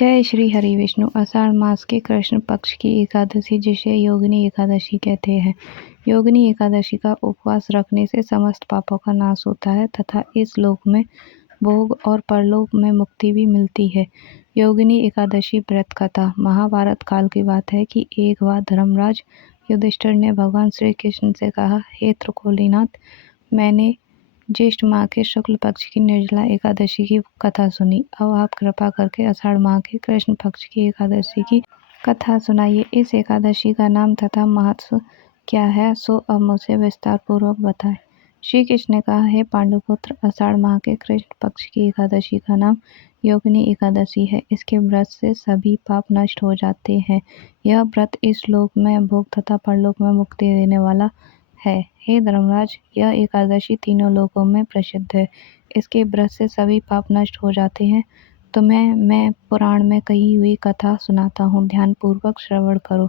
जय श्री हरि विष्णु। आषाढ़ मास के कृष्ण पक्ष की एकादशी जिसे योगिनी एकादशी कहते हैं। योगिनी एकादशी का उपवास रखने से समस्त पापों का नाश होता है तथा इस लोक में भोग और परलोक में मुक्ति भी मिलती है। योगिनी एकादशी व्रत कथा। महाभारत काल की बात है कि एक बार धर्मराज युधिष्ठिर ने भगवान श्री कृष्ण से कहा, हे त्रिकोलीनाथ, मैंने ज्येष्ठ माह के शुक्ल पक्ष की निर्जला एकादशी की कथा सुनी। अब आप कृपा करके आषाढ़ माह के कृष्ण पक्ष की एकादशी की कथा सुनाइए। इस एकादशी का नाम तथा महत्व क्या है, सो अब मुझे विस्तार पूर्वक बताएं। श्री कृष्ण ने कहा, हे पांडुपुत्र, आषाढ़ माह के कृष्ण पक्ष की एकादशी का नाम योगिनी एकादशी है। इसके व्रत से सभी पाप नष्ट हो जाते हैं। यह व्रत इस लोक में भोग तथा परलोक में मुक्ति देने वाला है। हे धर्मराज, यह एकादशी तीनों लोकों में प्रसिद्ध है। इसके व्रत से सभी पाप नष्ट हो जाते हैं। तो मैं पुराण में कही हुई कथा सुनाता हूँ, ध्यान पूर्वक श्रवण करो।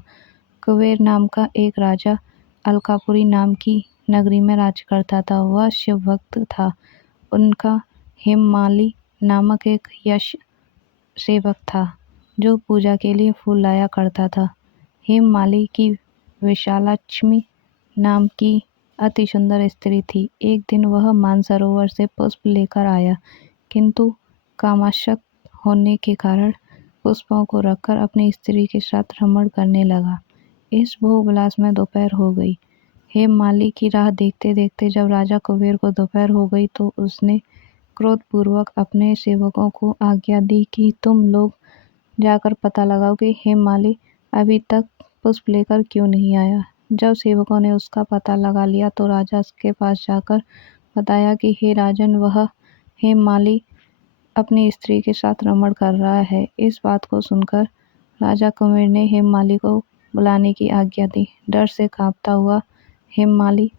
कुबेर नाम का एक राजा अलकापुरी नाम की नगरी में राज करता था। वह शिव भक्त था। उनका हेममाली नामक एक यश सेवक था जो पूजा के लिए फूल लाया करता था। हेममाली की विशालाक्ष्मी नाम की अति सुंदर स्त्री थी। एक दिन वह मानसरोवर से पुष्प लेकर आया, किंतु कामासक्त होने के कारण पुष्पों को रखकर अपनी स्त्री के साथ रमण करने लगा। इस भोग विलास में दोपहर हो गई। हेममाली की राह देखते देखते जब राजा कुबेर को दोपहर हो गई तो उसने क्रोधपूर्वक अपने सेवकों को आज्ञा दी कि तुम लोग जाकर पता लगाओ कि हेममाली अभी तक पुष्प लेकर क्यों नहीं आया। जब सेवकों ने उसका पता लगा लिया तो राजा के पास जाकर बताया कि हे राजन, वह हेममाली अपनी स्त्री के साथ रमण कर रहा है। इस बात को सुनकर राजा कुबेर ने हेममाली को बुलाने की आज्ञा दी। डर से कांपता हुआ हेममाली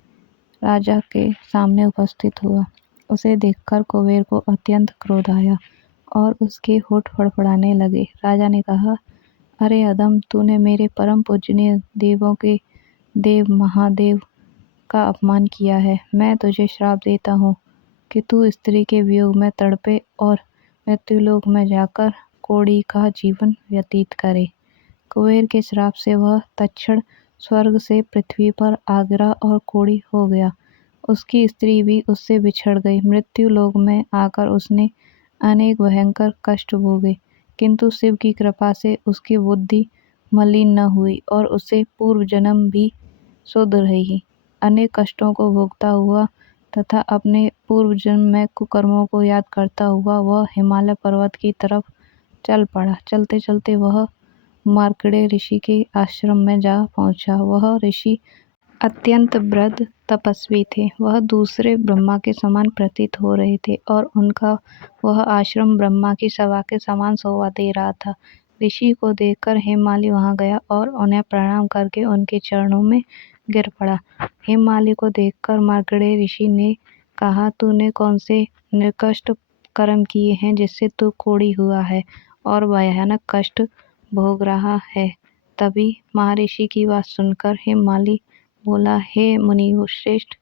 राजा के सामने उपस्थित हुआ। उसे देखकर कुबेर को अत्यंत क्रोध आया और उसके होठ फड़फड़ाने लगे। राजा ने कहा, अरे अधम, तूने मेरे परम पूजनीय देवों के देव महादेव का अपमान किया है। मैं तुझे श्राप देता हूँ कि तू स्त्री के वियोग में तड़पे और मृत्युलोक में जाकर कोढ़ी का जीवन व्यतीत करे। कुबेर के श्राप से वह तत्क्षण स्वर्ग से पृथ्वी पर आ गिरा और कोढ़ी हो गया। उसकी स्त्री भी उससे बिछड़ गई। मृत्युलोक में आकर उसने अनेक भयंकर कष्ट भोगे, किंतु शिव की कृपा से उसकी बुद्धि मलिन न हुई और उसे पूर्व जन्म भी शुद्ध रही। अनेक कष्टों को भोगता हुआ तथा अपने पूर्व जन्म में कुकर्मों को याद करता हुआ वह हिमालय पर्वत की तरफ चल पड़ा। चलते चलते वह मार्कंडेय ऋषि के आश्रम में जा पहुंचा। वह ऋषि अत्यंत वृद्ध तपस्वी थे। वह दूसरे ब्रह्मा के समान प्रतीत हो रहे थे और उनका वह आश्रम ब्रह्मा की सभा के समान शोभा दे रहा था। ऋषि को देखकर हेममाली वहां गया और उन्हें प्रणाम करके उनके चरणों में गिर पड़ा। हेममाली को देखकर मार्कंडेय ऋषि ने कहा, तूने कौन से निकृष्ट कर्म किए हैं जिससे तू कोढ़ी हुआ है और भयानक कष्ट भोग रहा है। तभी महर्षि की बात सुनकर हेममाली बोला, हे मुनि श्रेष्ठ,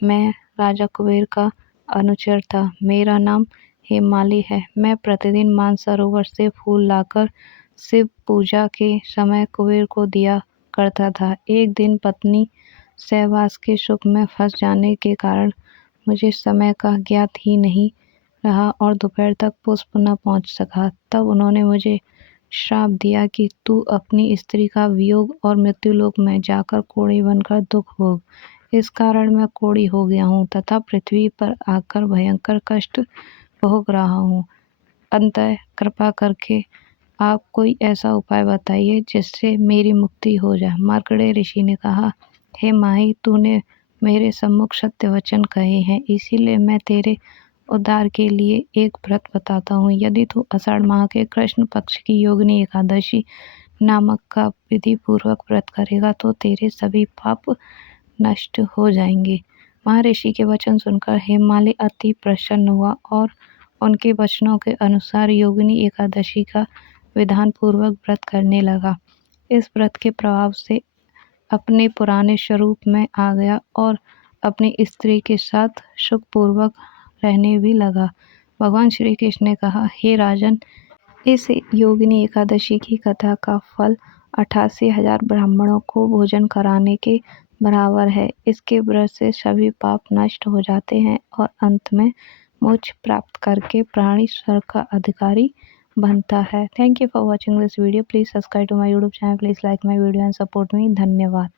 मैं राजा कुबेर का अनुचर था। मेरा नाम हेममाली है। मैं प्रतिदिन मानसरोवर से फूल लाकर शिव पूजा के समय कुबेर को दिया करता था। एक दिन पत्नी सहवास के सुख में फंस जाने के कारण मुझे समय का ज्ञात ही नहीं रहा और दोपहर तक पुष्प न पहुंच सका। तब उन्होंने मुझे श्राप दिया कि तू अपनी स्त्री का वियोग और मृत्युलोक में जाकर कोढ़ी बनकर दुख भोग। इस कारण मैं कोढ़ी हो गया हूँ तथा पृथ्वी पर आकर भयंकर कष्ट भोग रहा हूँ। अतः कृपा करके आप कोई ऐसा उपाय बताइए जिससे मेरी मुक्ति हो जाए। मार्कंडेय ऋषि ने कहा, हे माही, तूने मेरे सम्मुख सत्य वचन कहे हैं, इसीलिए मैं तेरे उद्धार के लिए एक व्रत बताता हूँ। यदि तू आषाढ़ माह के कृष्ण पक्ष की योगिनी एकादशी नामक का विधि पूर्वक व्रत करेगा तो तेरे सभी पाप नष्ट हो जाएंगे। महर्षि के वचन सुनकर हेममाली अति प्रसन्न हुआ और उनके वचनों के अनुसार योगिनी एकादशी का विधान पूर्वक व्रत करने लगा। इस व्रत के प्रभाव से अपने पुराने स्वरूप में आ गया और अपनी स्त्री के साथ सुखपूर्वक रहने भी लगा। भगवान श्री कृष्ण ने कहा, हे राजन, इस योगिनी एकादशी की कथा का फल 88,000 ब्राह्मणों को भोजन कराने के बराबर है। इसके व्रत से सभी पाप नष्ट हो जाते हैं और अंत में मोक्ष प्राप्त करके प्राणी स्वर्ग का अधिकारी बनता है। Thank you for watching this video. Please subscribe to my YouTube channel. Please like my video and support me. धन्यवाद।